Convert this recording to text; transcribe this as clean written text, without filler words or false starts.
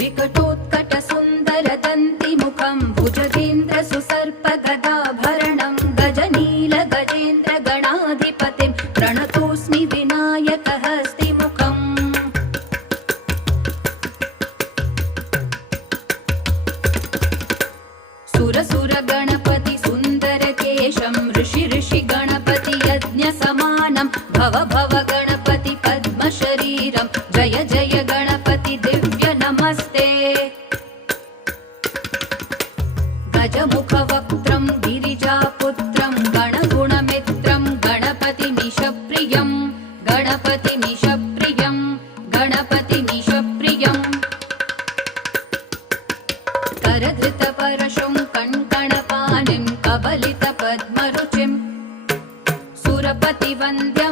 विकटोत्कटसुन्दरदन्तिमुखं भुजगेन्द्रसुसर्पगदाभरणं गजनीलगजेन्द्रगणाधिपतिं प्रणतोऽस्मि विनायकहस्तिमुखम् सुरसुरगणपति सुन्दरकेशं ऋषि गणपति यज्ञसमानं भव भव गणपति पद्मशरीरं जय जय गणपति दिव्य नमस्ते गजमुखवक्त्रं गिरिजापुत्रं गणगुणमित्रं गणपतिमीशप्रियं गणपतिमीशप्रियं गणपतिमीशप्रियम् करधृतपरशुं कण्कणपाणिं कबलितपद्मरुचिं सुरपतिवन्द्यं